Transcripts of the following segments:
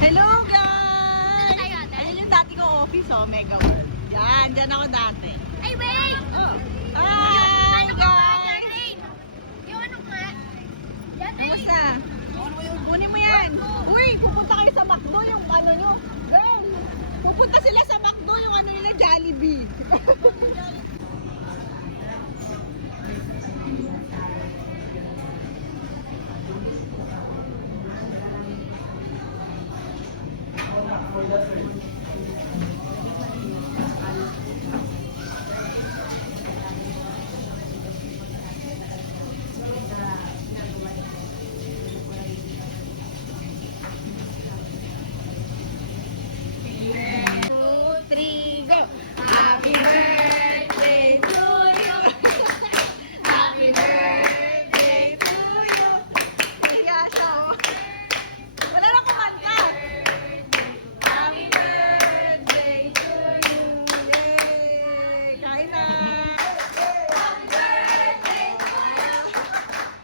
Hello guys! Ayun yung dati kong office, oh, Mega World. Yan, dyan ako dati. Ay, wait! Oh. Hi guys! Yung ano nga? Kamusta? Kunin mo yan. Uy, pupunta kayo sa McDo, yung ano nyo. Girl, pupunta sila sa McDo, yung ano nila, Jollibee. Happy birthday to you! Happy birthday to you! Kaya siya, oh. Wala na kumanta. Happy birthday to you. Yay! Kain na. Happy birthday to you!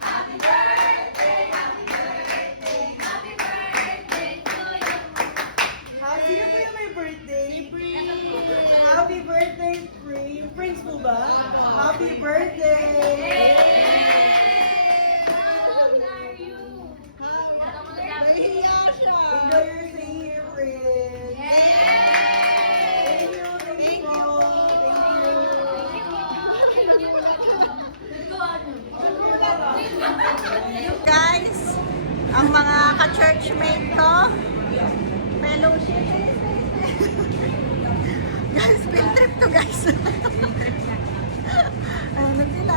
Happy birthday, happy birthday, happy birthday to you! Sino po yung may birthday? Happy birthday, Prince po ba? Happy birthday! How old are you? Nahihiya siya. Enjoy your stay here, Prince! Thank you! Thank you po! Thank you! Guys, ang mga ka-churchmate ko, fellowship. Guys, field trip to guys. Ano sila?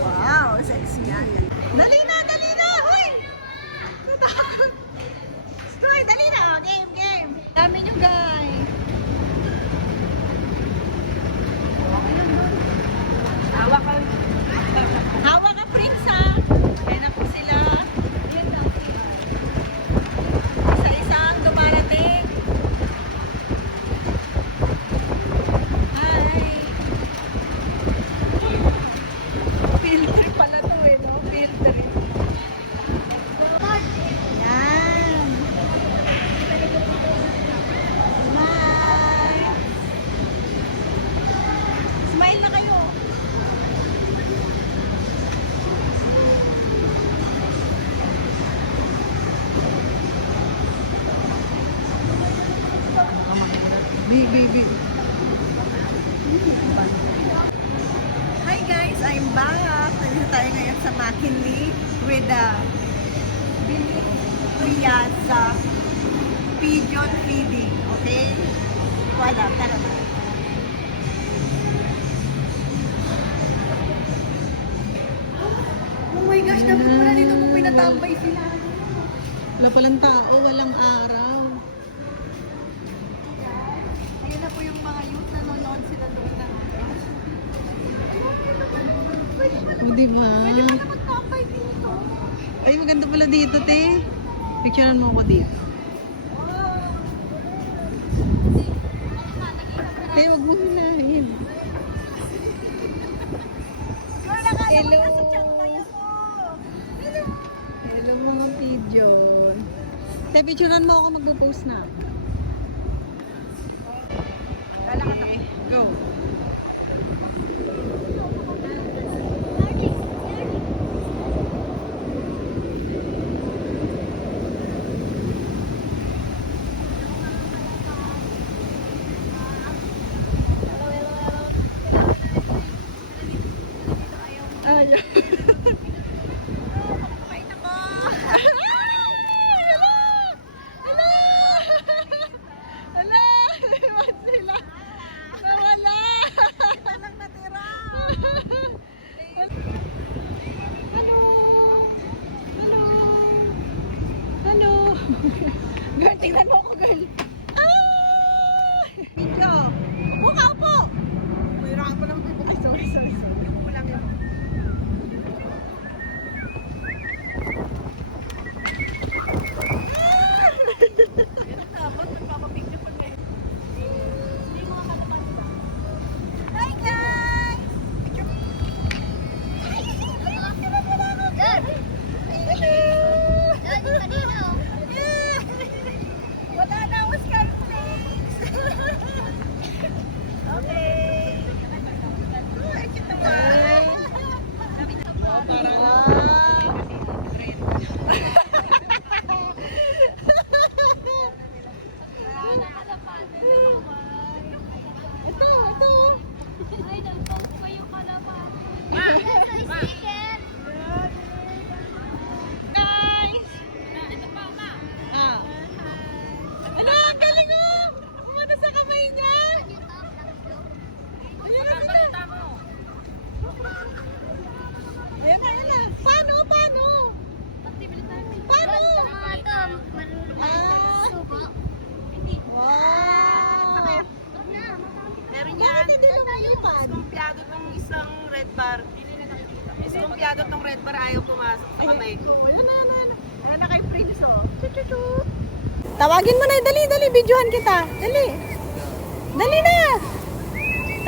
Wow, sexy nga yan. Dali na, dali na! Uy! Natakot. Stoy, dali na! Game, game! Dami nyo guys. Hawa ka, Prince, ha? Ayan na po sila. Isa-isang dumarating. Hi! Field trip pala to eh, no? Field trip. Yan. Smile! Smile na kayo. Big. Hi guys, I'm back. Nandito tayo ngayon sa McKinley with the Piazza Pigeon Feeding. Okay? Wala, talaga. Oh my gosh, dapat pala dito kung pinatambay sila. Wala palang tao, walang araw. Ayan na po yung mga youth na nanonood sila doon na. O, diba? Pwede pa naman tambay dito. Ay, maganda pala dito, te. Picturean mo ako dito. Te, wag mo hilahin. Hello. Hello mga pigeon. Te, picturean mo ako, magpo-post na. Okay, go. Ayaw. Kumain ako. Hello! Hello! Hello! Iwan sila. Nawala. Ito lang natira. Hello! Hello! Hello! Girl, tingnan mo ako, girl. Ah! Video. Upo ka, upo. Mayroon pa lang. Ay, sorry. Upo mo lang yun. Hi guys! Hello! red bar. Iskumpiyado tong red bar, ayaw pumasok sa kamay ko. Ano na kay Prince, oh. Chuchuchu. Tawagin mo na, dali, videohan kita. Dali. Dali na.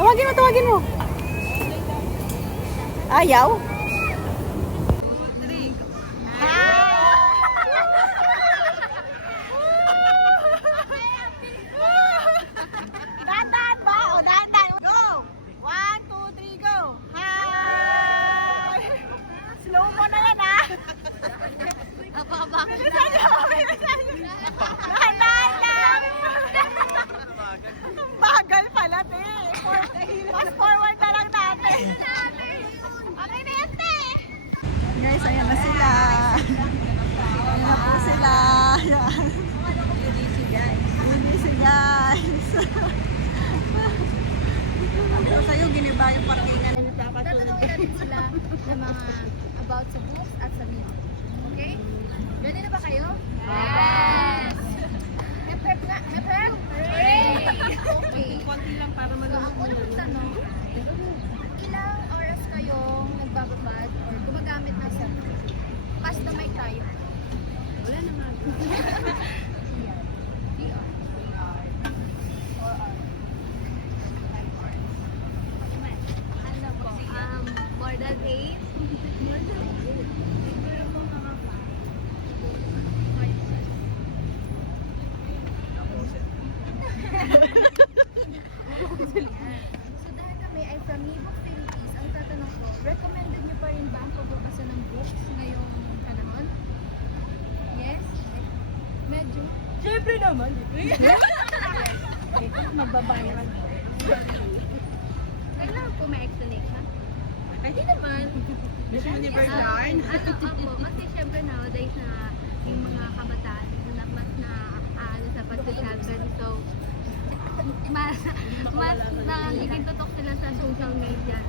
Tawagin mo. Ayaw? 2, 3. Dahan-dahan ba? O, dahan-dahan. Go! 1, 2, 3, go! Hi! Slow mo na yan, ha? Bilisan nyo! Dahan-dahan lang! Bagal pala, te. Fast forward na lang natin. Okay na yan, te. Guys, ayan na sila. Ayan na po sila. Ayan. Busy guys. Pero sa'yo, giniba yung parkingan. Tatanungin natin sila ng mga about sa books at sa meal. Okay? Ready na ba kayo? Yes! Hep-hep nga! Hep-hep! Hooray! Okay. Konti lang para So, ang malunod. unang tanong, ilang oras kayong nagbababad or gumagamit ng cellphone? Pass the mic tayo. Wala naman. 3 hours. 4 hours. 5 hours. Ano po? More than 8? More than 8? Siguro po mga 5. So dahil kami ay from Ebook Philippines, ang tatanong ko, recommended niyo pa rin ba ang pagbabasa ng books ngayong panahon? Yes? Medyo? Siyempre naman! Magbabayaran. Kailangan po may explanation? Hindi naman. Miss Universe yarn. Ano ako, kasi syempre nowadays na yung mga kabataan na mas na sa pag-cellphone. So, mas nagiging tutok sila sa social media.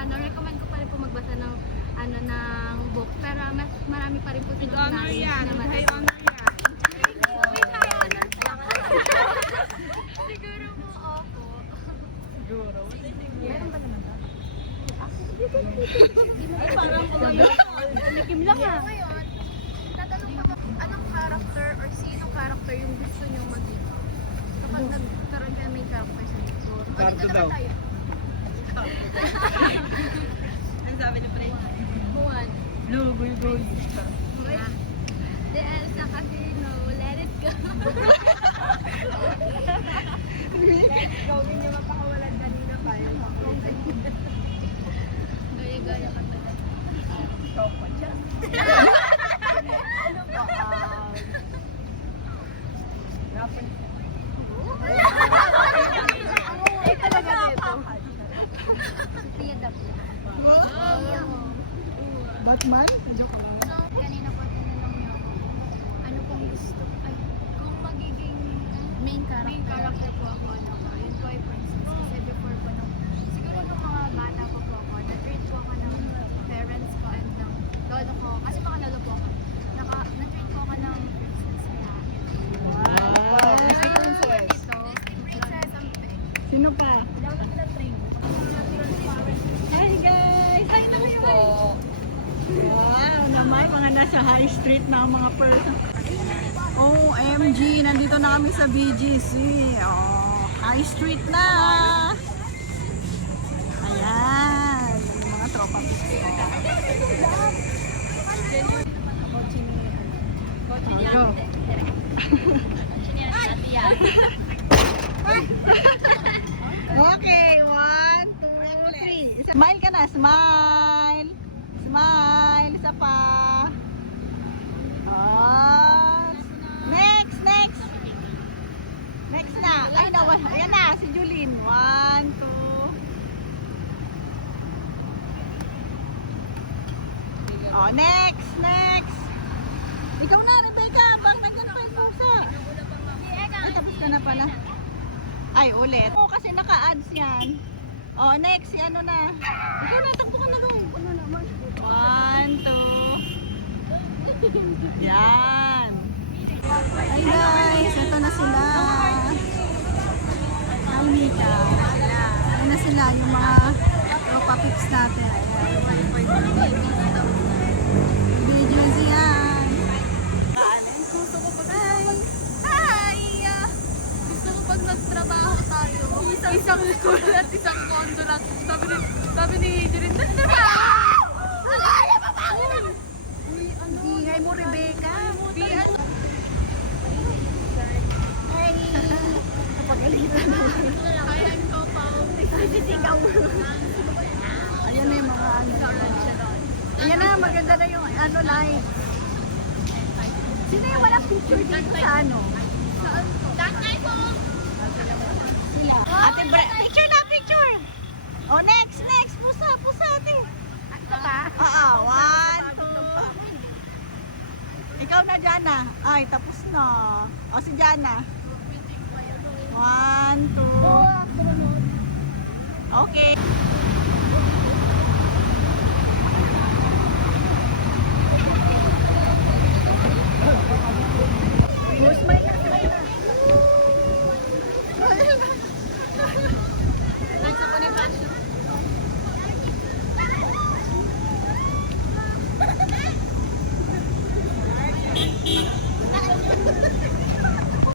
Recommend ko pa rin po magbasa ng ng book. Pero mas marami pa rin po With silang honor knowledge yan. na With high mataas. honor yan. With high honors lang. Siguro po ako. Siguro. Meron ba naman ba? Likim lang, ha? Ngayon, tatanong ko anong character or sinong character yung gusto nyo maging? Kapag nagkaroon kayo may character sa dito. Cardo daw. Ang sabi ni Pre? Buwan. Blue, gold. The Elsa Casino, let it go. Gawin niya mapakawalan kanina pa yun. Gaya-gaya ka talaga. Ikaw pa siya. Ay, talaga dito. Sophia Daphne. Batman? Joke. So, kanina po tinanong niyo ako, ano pong gusto, ay, kung magiging main character po ako, yun po ay princess. Kasi before po, siguro nung mga bata po ako, na-treat po ako ng parents ko and ng lolo ko, kasi mga lolo po ako, na-treat po ako ng princess. Kaya, Disney princess. Disney princess ang pick. Sino pa? Hi guys! Hi na kayo! Wow, naman mga nasa high street na ang mga person. OMG, nandito na kami sa BGC. Oh, high street na. Ayan, yung mga tropa. Go. Okay, 1, 2, 3. Smile ka na, smile. Smile, isa pa. Oh. Next. Next na. Ay, nawala. Ayan na, si Julene. 1, 2. Oh, next. Ikaw na, Rebecca. Bang nandiyan pa yung pusa. Ay, tapos ka na pala. Ay, ulit. Oo, kasi naka-ads yan. Oh, next, si ano na. Ikaw na, takbo ka na doon. 1, 2. Yan. Hi guys, ito na sila. Hi Mika. Ayan na sila, yung mga tropa pics natin. Video yan. Gusto ko pag Hi! Gusto ko pag nagtrabaho tayo. Isang school at isang condo lang. Sabi ni Jirin, nagtrabaho! Ingay mo, Rebecca. Hey! Kapagalitan natin. Kailan ko pa. Sisigaw. Ayan na yung mga ano. Ayan na, maganda na yung ano live. Sino yung walang picture dito sa ano? Tatay ko! Sila. Ate picture na, picture! Oh, next. Pusa, ate. Ito ka? Oo, 1, 2. Ikaw na, Jana. Ay, tapos na. O, si Jana. 1, 2. Okay. Smile na, smile na. Nasa ko ni Passion.